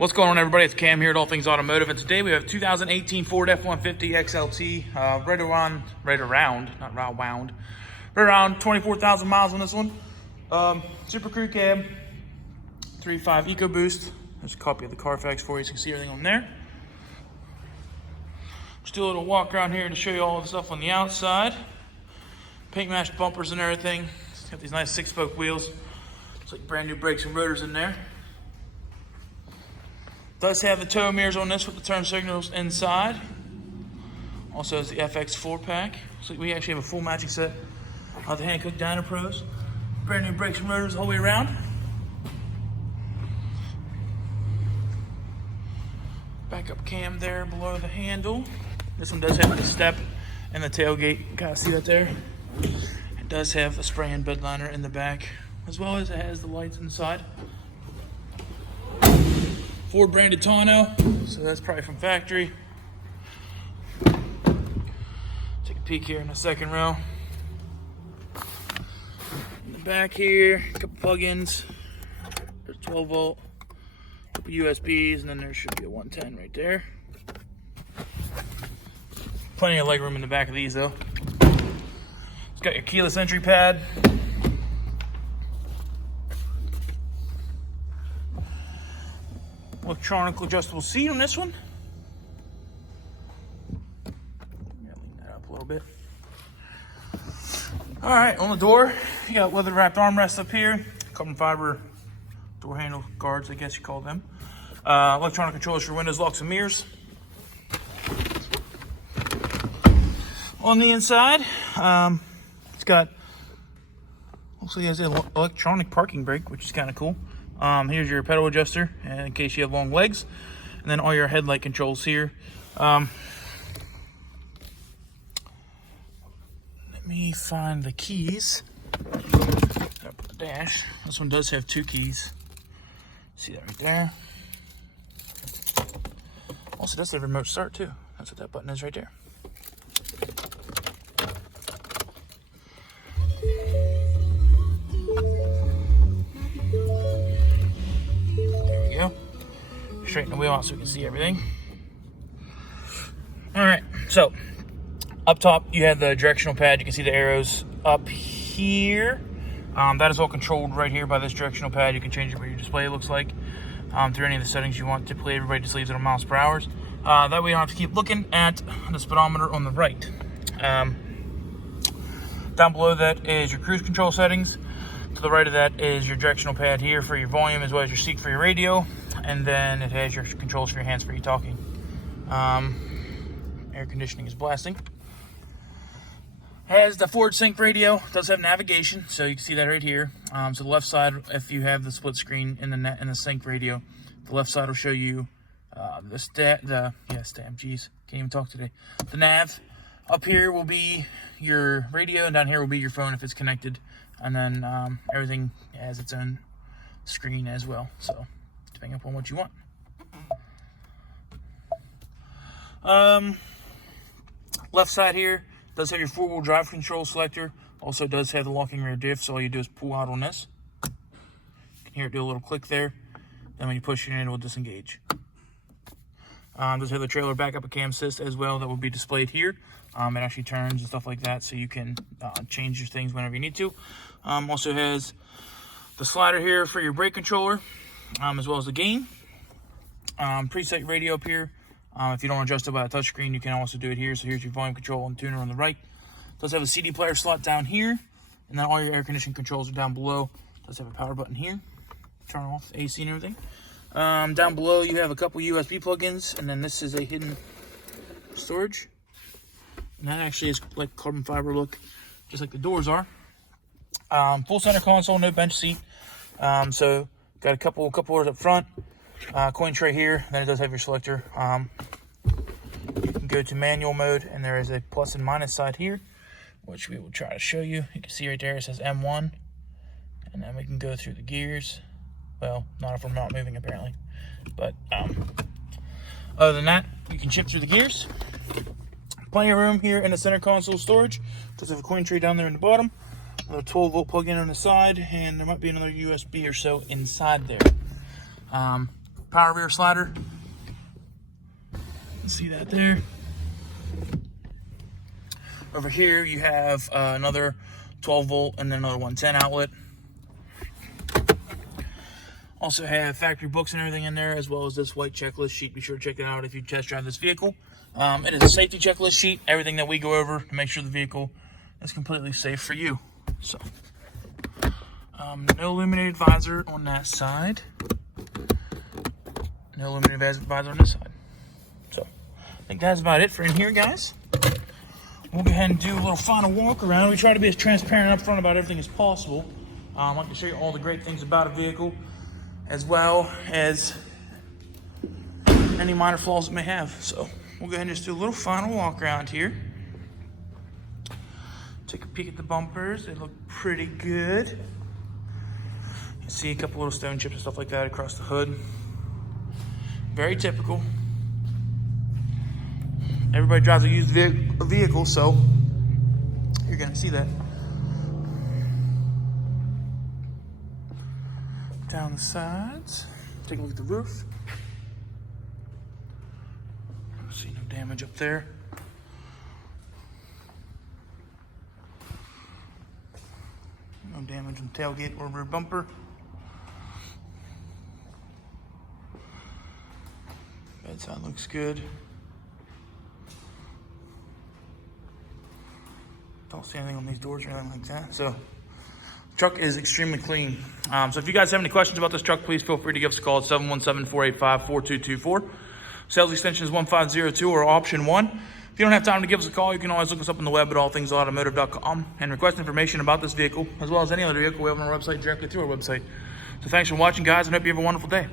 What's going on, everybody? It's Cam here at All Things Automotive, and today we have 2018 Ford F-150 XLT, right around 24,000 miles on this one. Super Crew cab, 3.5 EcoBoost. There's a copy of the Carfax for you so you can see everything on there. Just do a little walk around here to show you all the stuff on the outside. Paint matched bumpers and everything. It's got these nice 6-spoke wheels. It's like brand new brakes and rotors in there. Does have the tow mirrors on this with the turn signals inside. Also has the FX 4-pack. So we actually have a full matching set of the Hankook Dyno Pros. Brand new brakes and rotors all the way around. Backup cam there below the handle. This one does have the step and the tailgate. You kind of see that there. It does have a spray-in bed liner in the back, as well as it has the lights inside. Ford branded tonneau, so that's probably from factory. Take a peek here in the second row. In the back here, a couple plug-ins. There's 12 volt, a couple USBs, and then there should be a 110 right there. Plenty of leg room in the back of these though. It's got your keyless entry pad. Electronic adjustable seat on this one. Lean that up a little bit. All right, on the door, you got leather wrapped armrests up here, carbon fiber door handle guards, I guess you call them. Electronic controls for windows, locks, and mirrors. On the inside, it's got, looks like it has an electronic parking brake, which is kind of cool. Here's your pedal adjuster in case you have long legs, and then all your headlight controls here. Let me find the keys. Up the dash. This one does have 2 keys. See that right there. Also does have remote start too. That's what that button is right there. Straighten the wheel out so we can see everything. All right, so up top you have the directional pad. You can see the arrows up here. That is all controlled right here by this directional pad. You can change it where your display looks like through any of the settings you want. Typically everybody just leaves it on miles per hour. That way you don't have to keep looking at the speedometer on the right. Down below that is your cruise control settings. To the right of that is your directional pad here for your volume, as well as your seat for your radio. And then it has your controls for your hands-free talking. Air conditioning is blasting. Has the Ford Sync radio. It does have navigation, so you can see that right here. So the left side, if you have the split screen in the Sync radio, the left side will show you can't even talk today. The nav. Up here will be your radio, and down here will be your phone if it's connected. And then everything has its own screen as well. So depending upon what you want. Left side here does have your 4-wheel drive control selector. Also does have the locking rear diff, so all you do is pull out on this. You can hear it do a little click there. Then when you push it in, it will disengage. Does have the trailer backup and cam assist as well that will be displayed here. It actually turns and stuff like that, so you can change your things whenever you need to. Also has the slider here for your brake controller, as well as the gain. Preset radio up here. If you don't adjust it by a touchscreen, you can also do it here. So here's your volume control and tuner on the right. Does have a CD player slot down here, and then all your air conditioning controls are down below. Does have a power button here, turn off the AC and everything. Down below you have a couple USB plug-ins, and then this is a hidden storage. And that actually is like carbon fiber look, just like the doors are. Full center console, no bench seat. So got a couple doors up front. Coin tray here. Then it does have your selector. You can go to manual mode, and there is a plus and minus side here, which we will try to show you. You can see right there it says M1, and then we can go through the gears. Well, not if we're not moving apparently. But other than that, you can shift through the gears. Plenty of room here in the center console storage. Does have a coin tray down there in the bottom. Another 12 volt plug-in on the side, and there might be another USB or so inside there. power rear slider. See that there. Over here you have another 12 volt and then another 110 outlet. Also have factory books and everything in there, as well as this white checklist sheet. Be sure to check it out if you test drive this vehicle. It is a safety checklist sheet, everything that we go over to make sure the vehicle is completely safe for you. So, no illuminated visor on that side. No illuminated visor on this side. So, I think that's about it for in here, guys. We'll go ahead and do a little final walk around. We try to be as transparent up front about everything as possible. I can show you all the great things about a vehicle, as well as any minor flaws it may have. So we'll go ahead and just do a little final walk around here. Take a peek at the bumpers. They look pretty good. You can see a couple little stone chips and stuff like that across the hood. Very typical. Everybody drives a used vehicle, so you're gonna see that. Down the sides, take a look at the roof. See no damage up there. No damage on the tailgate or rear bumper. Bed side looks good. Don't see anything on these doors or anything like that. So, truck is extremely clean. So if you guys have any questions about this truck, please feel free to give us a call at 717-485-4224. Sales extension is 1502 or option 1. If you don't have time to give us a call, you can always look us up on the web at allthingsautomotive.com and request information about this vehicle, as well as any other vehicle we have on our website directly through our website. So thanks for watching, guys, and hope you have a wonderful day.